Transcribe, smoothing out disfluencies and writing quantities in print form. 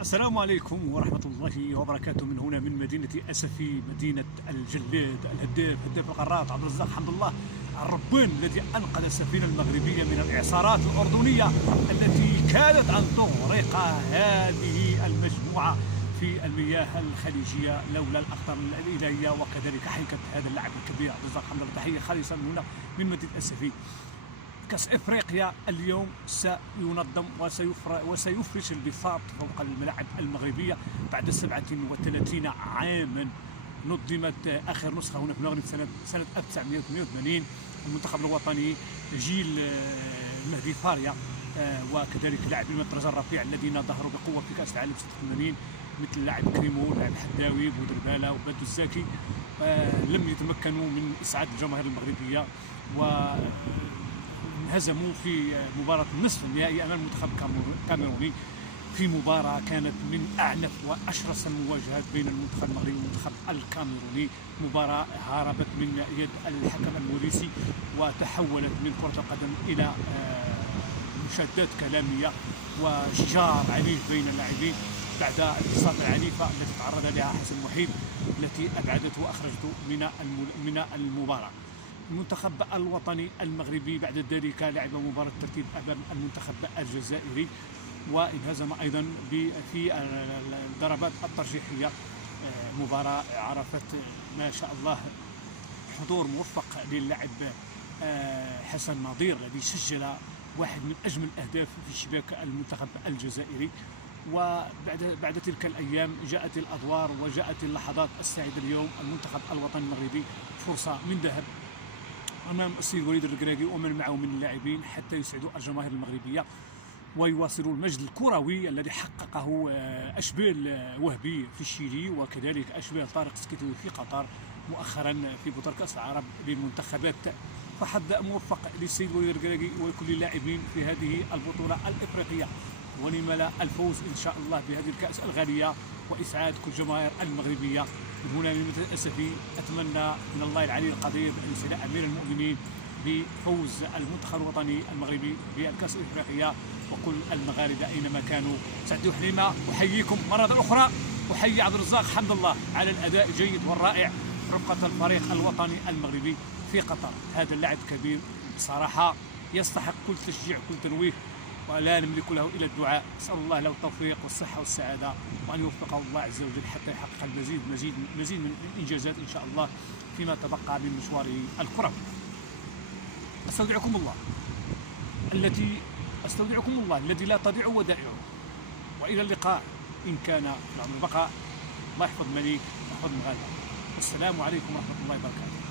السلام عليكم ورحمة الله وبركاته. من هنا من مدينة أسفي، مدينة الجلاد، هداف القارات عبد الرزاق حمد الله الربان الذي أنقذ السفينة المغربية من الإعصارات الأردنية التي كادت أن تغرق هذه المجموعة في المياه الخليجية لولا الأخطار الإلهية وكذلك حنكة هذا اللاعب الكبير عبد الرزاق حمد الله. تحية خالصة من هنا من مدينة أسفي. كأس إفريقيا اليوم سينظم وسيفرش البساط فوق الملاعب المغربية بعد 37 عاما. نظمت آخر نسخة هنا في المغرب سنة 1988. المنتخب الوطني جيل مهدي فاريا وكذلك لاعبين من الدرجة الرفيع الذين ظهروا بقوة في كأس العالم 86 مثل لاعب كريمو، لاعب حداوي، بودربالة وبدو الزاكي، لم يتمكنوا من إسعاد الجماهير المغربية وانهزموا في مباراة النصف النهائي أمام المنتخب الكاميروني في مباراة كانت من أعنف وأشرس المواجهات بين المنتخب المغربي والمنتخب الكاميروني. مباراة هربت من يد الحكم الموريسي وتحولت من كرة القدم إلى مشادات كلامية وشجار عنيف بين اللاعبين بعد الاتصالات العنيفة التي تعرض لها حسن محيب التي أبعدته وأخرجته من المباراة. المنتخب الوطني المغربي بعد ذلك لعب مباراة الترتيب أمام المنتخب الجزائري وانهزم أيضا في الضربات الترجيحية. مباراة عرفت ما شاء الله حضور موفق للاعب حسن نظير الذي سجل واحد من أجمل الأهداف في شباك المنتخب الجزائري. وبعد تلك الأيام جاءت الأدوار وجاءت اللحظات السعيدة. اليوم المنتخب الوطني المغربي فرصة من ذهب أمام السيد وليد الركراكي ومن معه من اللاعبين حتى يسعدوا الجماهير المغربية ويواصلوا المجد الكروي الذي حققه أشبال وهبي في الشيلي وكذلك أشبال طارق سكيتوي في قطر مؤخرا في بطولة كأس العرب للمنتخبات. فحظ موفق للسيد وليد الركراكي وكل اللاعبين في هذه البطولة الإفريقية، ولم لا الفوز إن شاء الله بهذه الكأس الغالية وإسعاد كل الجماهير المغربية. من هنا من مدينة أسفي أتمنى من الله العلي القدير أن يسعد أمير المؤمنين بفوز المنتخب الوطني المغربي بالكأس الإفريقية وكل المغاربة أينما كانوا. سعدوا حليمة أحييكم مرة أخرى، أحيي عبد الرزاق حمد الله على الأداء الجيد والرائع رفقة الفريق الوطني المغربي في قطر. هذا اللاعب كبير بصراحة يستحق كل تشجيع كل تنويه ولا نملك له إلى الدعاء. نسأل الله له التوفيق والصحة والسعادة وأن يوفقه الله عز وجل حتى يحقق المزيد من الإنجازات إن شاء الله فيما تبقى من مشواره الكروي. أستودعكم الله الذي لا تضيع ودائعه، وإلى اللقاء إن كان في العمر بقاء. الله يحفظ الملك ويحفظ المغالبة. والسلام عليكم ورحمة الله وبركاته.